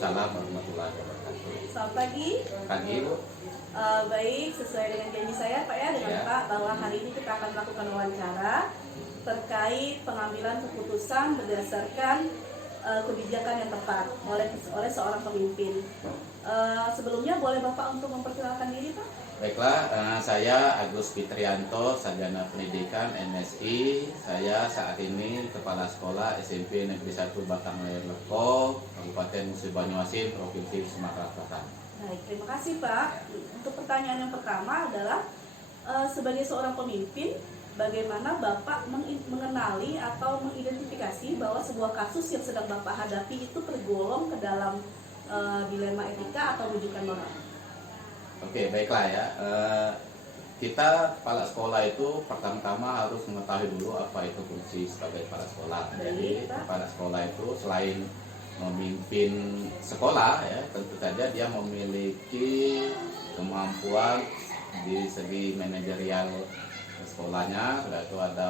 Waalaikumsalam warahmatullahi wabarakatuh. Selamat pagi. Pagi Bu. Baik, sesuai dengan janji saya Pak ya dengan Ya. Pak bahwa hari ini kita akan melakukan wawancara terkait pengambilan keputusan berdasarkan kebijakan yang tepat oleh seorang pemimpin. Sebelumnya boleh Bapak untuk memperkenalkan diri Pak? Baiklah, saya Agus Fitrianto, Sarjana Pendidikan MSI. Saya saat ini Kepala Sekolah SMP Negeri 1 Batang Layar Leko, Kabupaten Musi Banyuasin, Provinsi Sumatera Selatan. Baik, terima kasih Pak. Untuk pertanyaan yang pertama adalah sebagai seorang pemimpin, bagaimana Bapak mengenali atau mengidentifikasi bahwa sebuah kasus yang sedang Bapak hadapi itu tergolong ke dalam dilema etika atau rujukan moral? Oke, baiklah ya. Kita kepala sekolah itu pertama-tama harus mengetahui dulu apa itu fungsi sebagai kepala sekolah. Jadi kepala sekolah itu selain memimpin sekolah ya, tentu saja dia memiliki kemampuan di segi manajerial sekolahnya. Sudah itu ada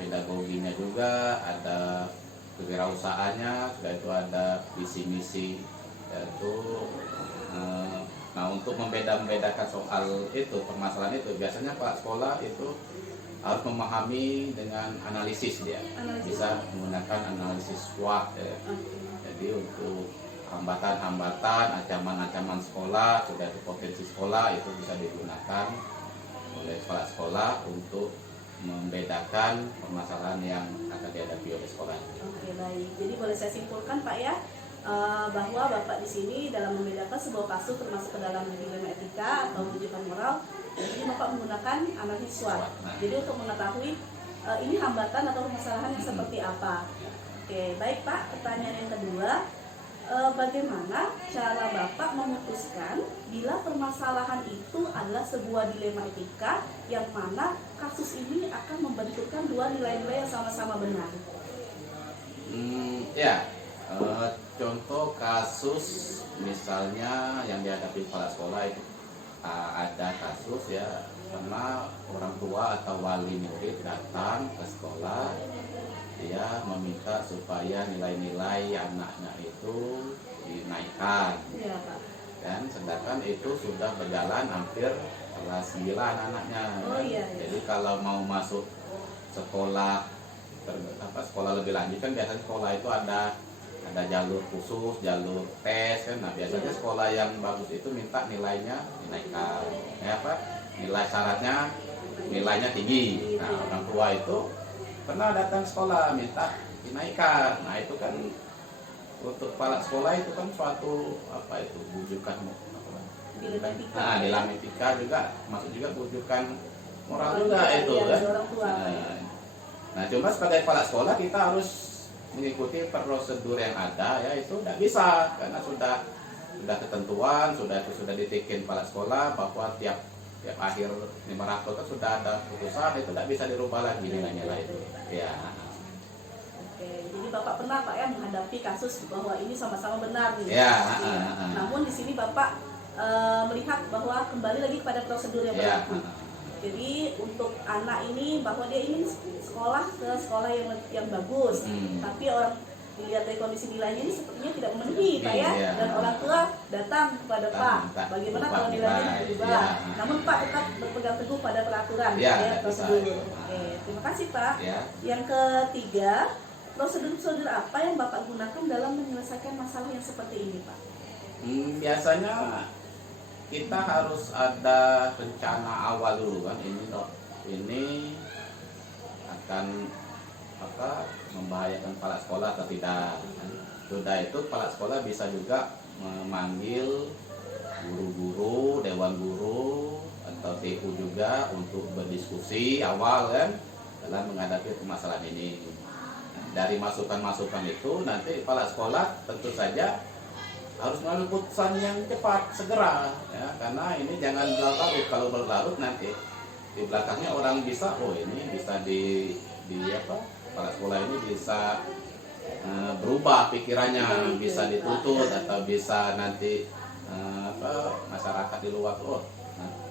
pedagoginya juga, ada kewirausahaannya, sudah itu ada visi misi, yaitu nah, untuk membedakan soal itu, permasalahan itu, biasanya Pak Sekolah itu harus memahami dengan analisis dia. Bisa menggunakan analisis SWOT ya. Jadi untuk hambatan-hambatan, ancaman-ancaman sekolah, sudah itu potensi sekolah itu bisa digunakan oleh kepala sekolah untuk membedakan permasalahan yang akan dihadapi oleh sekolah. Oke, baik. Jadi boleh saya simpulkan Pak ya, bahwa Bapak di sini dalam membedakan sebuah kasus termasuk ke dalam dilema etika atau rujukan moral, jadi Bapak menggunakan analisis SWOT. Jadi untuk mengetahui ini hambatan atau permasalahan yang seperti apa. Oke, baik Pak. Pertanyaan yang kedua, bagaimana cara Bapak memutuskan bila permasalahan itu adalah sebuah dilema etika yang mana kasus ini akan membenturkan dua nilai-nilai yang sama-sama benar? Contoh kasus misalnya yang dihadapi kepala sekolah itu ada kasus ya, karena orang tua atau wali murid datang ke sekolah, dia meminta supaya nilai-nilai anaknya itu dinaikkan. Iya, Pak. Dan sedangkan itu sudah berjalan hampir kelas 9 anaknya. Oh, iya. Jadi kalau mau masuk sekolah sekolah lebih lanjut kan biasanya sekolah itu ada jalur khusus, jalur tes kan. Nah, biasanya sekolah yang bagus itu minta nilainya dinaikkan. Ya, nilai syaratnya nilainya tinggi. Nah, orang tua itu pernah datang sekolah minta dinaikkan. Nah, itu kan untuk kepala sekolah itu kan suatu bujukan dilema etika juga, maksud juga bujukan moral juga itu kan. Nah, cuma sebagai kepala sekolah kita harus mengikuti prosedur yang ada ya, itu tidak bisa karena sudah ketentuan, sudah ditekin kepala sekolah bahwa tiap akhir 500 kan sudah ada putusan, itu tidak bisa dirubah lagi nilai-nilai itu ya. Oke, jadi Bapak pernah Pak ya menghadapi kasus bahwa ini sama-sama benar nih. Ya, Namun di sini Bapak melihat bahwa kembali lagi kepada prosedur yang berlaku. Jadi untuk anak ini bahwa dia ingin sekolah ke sekolah yang bagus, tapi orang dilihat dari kondisi nilainya ini sepertinya tidak memenuhi Pak ya, dan orang tua datang kepada Pak, bagaimana kalau nilainya berubah? Namun Pak tetap berpegang teguh pada peraturan prosedur. Oke, terima kasih Pak. Yang ketiga, prosedur apa yang Bapak gunakan dalam menyelesaikan masalah yang seperti ini Pak? Biasanya kita harus ada rencana awal dulu kan, ini akan membahayakan kepala sekolah atau tidak. Sudah itu kepala sekolah bisa juga memanggil guru-guru, dewan guru atau TU juga untuk berdiskusi awal kan dalam menghadapi permasalahan ini. Dari masukan-masukan itu nanti kepala sekolah tentu saja harus mengambil keputusan yang cepat, segera ya, karena ini jangan berlarut. Kalau berlarut nanti di belakangnya orang bisa, ini bisa kepala sekolah ini bisa berubah pikirannya, bisa dituntut atau bisa nanti masyarakat di luar,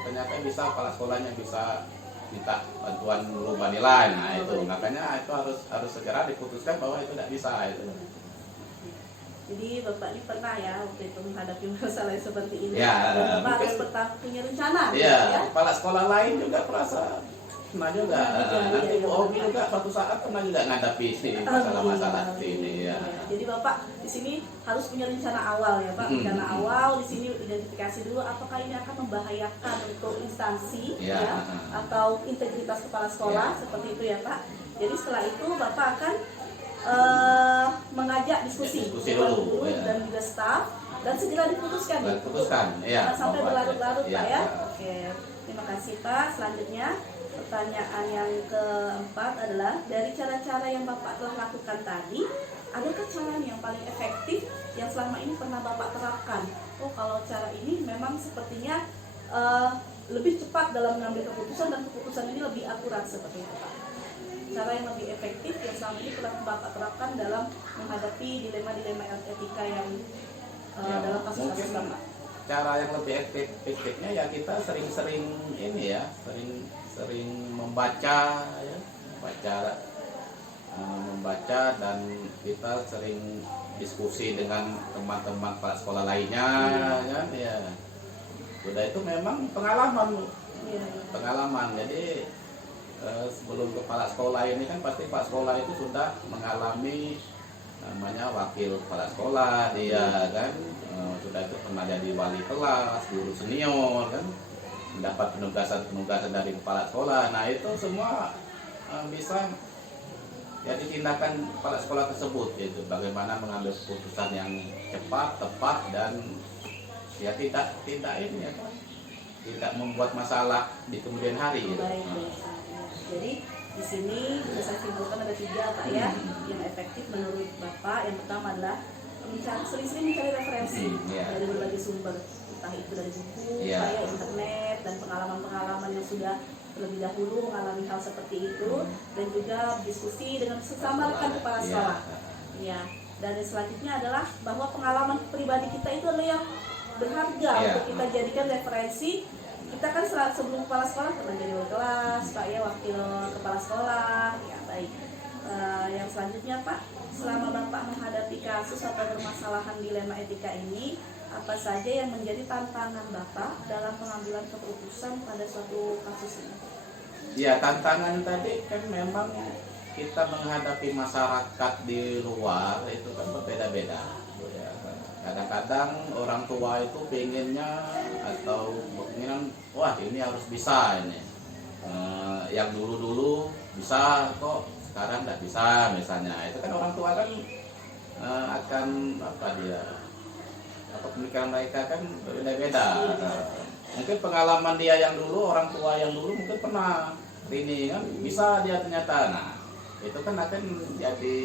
ternyata bisa kepala sekolahnya bisa minta bantuan merubah nilai. Nah itu makanya itu harus segera diputuskan bahwa itu tidak bisa itu. Jadi Bapak ini pernah ya waktu itu menghadapi masalah seperti ini. Ya, Dan Bapak harus mungkin punya rencana. ya, Ya. kepala sekolah lain juga merasa pernah juga. Nanti Bu Omi juga suatu saat pernah juga ngadapi masalah-masalah seperti ini ya. Jadi Bapak di sini harus punya rencana awal ya Pak. Rencana awal di sini identifikasi dulu apakah ini akan membahayakan untuk instansi ya, atau integritas kepala sekolah seperti itu ya Pak. Jadi setelah itu Bapak akan mengajak diskusi dulu guru dan juga staf dan segera diputuskan. Ya. Sampai berlarut-larut Ya. Pak ya. Oke, terima kasih Pak. Selanjutnya pertanyaan yang keempat adalah dari cara-cara yang Bapak telah lakukan tadi, adakah cara yang paling efektif yang selama ini pernah Bapak terapkan? Oh, kalau cara ini memang sepertinya lebih cepat dalam mengambil keputusan dan keputusan ini lebih akurat seperti itu Pak. Cara yang lebih efektif yang selama ini pernah Bapak terapkan dalam menghadapi dilema-dilema etika yang dalam kasus-kasus Bapak. Cara yang lebih efektifnya ya kita sering-sering ini ya, sering membaca ya, membaca dan kita sering diskusi dengan teman-teman kepala sekolah lainnya kan ya. Sudah itu memang pengalaman. Jadi sebelum kepala sekolah ini kan pasti kepala sekolah itu sudah mengalami namanya wakil kepala sekolah dia kan, sudah itu pernah jadi wali kelas, guru senior kan, mendapat penugasan dari kepala sekolah. Nah itu semua bisa jadi tindakan kepala sekolah tersebut, yaitu bagaimana mengambil keputusan yang cepat, tepat dan ya tidak ini ya, tidak membuat masalah di kemudian hari gitu. Jadi di sini bisa saya simpulkan ada 3 Pak ya yang efektif menurut Bapak. Yang pertama adalah sering-sering mencari referensi dari berbagai sumber, entah itu dari buku, internet dan pengalaman-pengalaman yang sudah terlebih dahulu mengalami hal seperti itu, dan juga diskusi dengan sesama rekan kepala sekolah. Ya. Dan yang selanjutnya adalah bahwa pengalaman pribadi kita itu adalah yang berharga untuk kita jadikan referensi. Kita kan sebelum kepala sekolah pernah jadi wali kelas, Pak ya, wakil kepala sekolah, ya baik. Yang selanjutnya Pak, selama Bapak menghadapi kasus atau permasalahan dilema etika ini, apa saja yang menjadi tantangan Bapak dalam pengambilan keputusan pada suatu kasus ini? Ya, tantangan tadi kan memang kita menghadapi masyarakat di luar itu kan berbeda-beda. Kadang-kadang orang tua itu pengennya atau keinginan, wah ini harus bisa ini. Yang dulu-dulu bisa kok, sekarang nggak bisa misalnya. Itu kan orang tua kan akan pemikiran mereka kan berbeda-beda. Mungkin pengalaman dia yang dulu, orang tua yang dulu mungkin pernah ini kan bisa dia ternyata. Nah itu kan akan jadi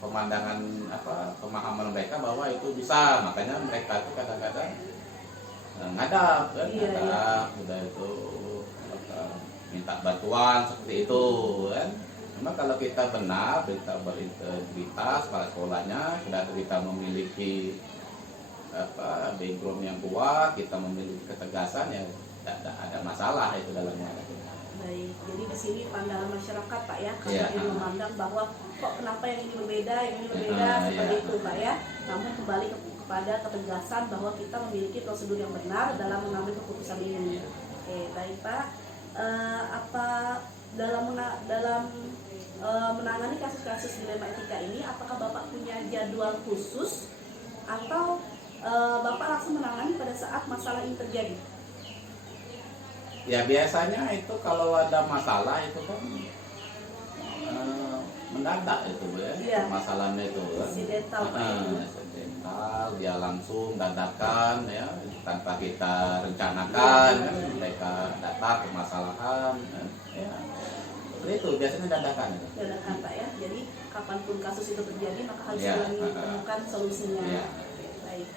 pemandangan pemahaman mereka bahwa itu bisa, makanya mereka itu kadang-kadang ngadap kan, udah itu minta bantuan seperti itu kan. Memang kalau kita benar, kita berintegritas pada sekolahnya, sudah kita memiliki background yang kuat, kita memiliki ketegasan, ya tidak ada masalah itu dalam menghadapi. Baik, jadi di sini pandangan masyarakat Pak ya, karena yang memandang bahwa kok kenapa yang ini berbeda, seperti itu Pak ya. Namun kembali kepada ketegasan bahwa kita memiliki prosedur yang benar dalam mengambil keputusan ini. Oke, baik Pak. Apa dalam menangani kasus-kasus dilema etika ini, apakah Bapak punya jadwal khusus atau Bapak langsung menangani pada saat masalah ini terjadi? Ya biasanya itu kalau ada masalah itu kan mendadak itu ya, masalahnya itu kan. Aksidental, dia langsung dadakan ya, tanpa kita rencanakan kan, mereka datang permasalahan ya. Seperti itu biasanya dadakan. Dadakan Pak ya. Jadi kapanpun kasus itu terjadi maka harus ditemukan solusinya. Baik.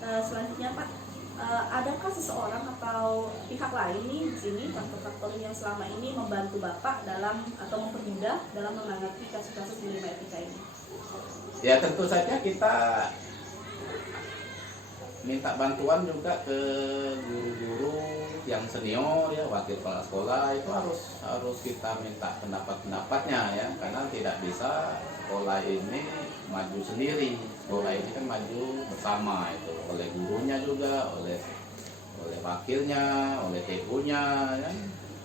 Selanjutnya Pak, adakah seseorang atau pihak lain nih di sini faktor-faktor yang selama ini membantu Bapak dalam atau mempermudah dalam menanggapi kasus-kasus dilema etika ini? Ya tentu saja kita minta bantuan juga ke guru-guru yang senior ya, wakil kepala sekolah itu harus kita minta pendapat-pendapatnya ya, karena tidak bisa sekolah ini maju sendiri. Sekolah ini kan maju bersama itu, oleh gurunya juga, oleh wakilnya, oleh TU-nya ya.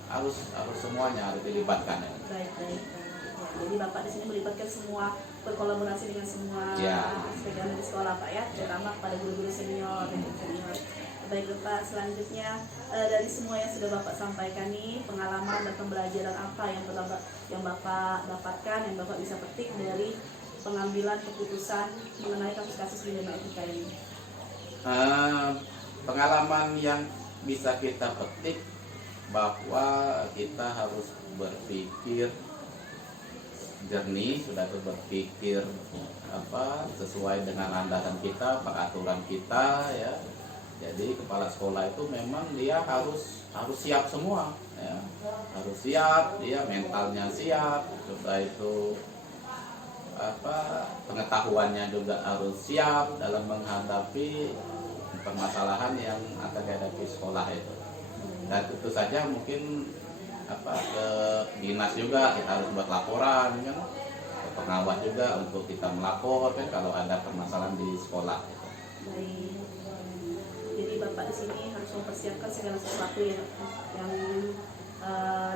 Harus semuanya harus dilibatkan ya. Baik. Jadi Bapak di sini melibatkan semua, berkolaborasi dengan semua aspek yang ada di sekolah Pak ya, terutama kepada guru-guru senior dan senior. Baik Bapak, selanjutnya dari semua yang sudah Bapak sampaikan nih, pengalaman dan pembelajaran apa yang Bapak dapatkan, yang Bapak bisa petik dari pengambilan keputusan mengenai kasus-kasus dilema etika ini? Pengalaman yang bisa kita petik bahwa kita harus berpikir jernih, sudah berpikir sesuai dengan landasan kita, peraturan kita ya. Jadi kepala sekolah itu memang dia harus siap semua ya. Harus siap, dia mentalnya siap, sudah itu pengetahuannya juga harus siap dalam menghadapi permasalahan yang akan dihadapi sekolah itu. Dan tentu saja mungkin ke dinas juga kita harus buat laporan kan, ke pengawas juga untuk kita melapor kan kalau ada permasalahan di sekolah gitu. Baik. Jadi Bapak di sini harus mempersiapkan segala sesuatu yang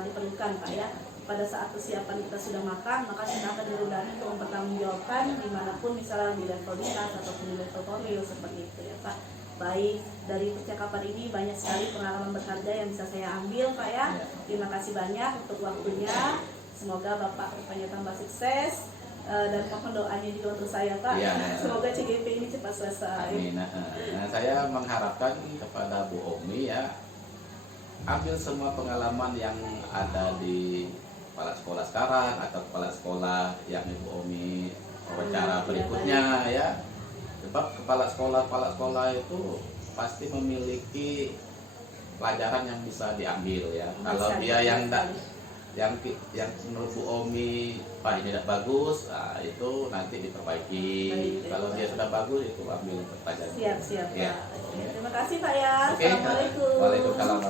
diperlukan Pak ya. Pada saat persiapan kita sudah makan, maka kita akan dirudani untuk mempertanggungjawabkan dimanapun, misalnya di level dinas ataupun di level formil seperti itu ya Pak. Baik, dari percakapan ini banyak sekali pengalaman berharga yang bisa saya ambil Pak ya. Terima kasih banyak untuk waktunya. Semoga Bapak kedepannya tambah sukses, dan mohon doanya juga untuk saya Pak. Semoga CGP ini cepat selesai. Amin. Nah, saya mengharapkan kepada Bu Omi ya, ambil semua pengalaman yang ada di kepala sekolah sekarang atau kepala sekolah yang Ibu Omi wawancara berikutnya ya. Sebab kepala sekolah itu pasti memiliki pelajaran yang bisa diambil ya. Kalau dia yang menurut Bu Omi Pak ini tidak bagus, itu nanti diperbaiki. Kalau dia sudah bagus itu ambil pelajaran. Siap Ya. Pak. Terima kasih Pak ya. Oke. Assalamualaikum. Waalaikumsalam.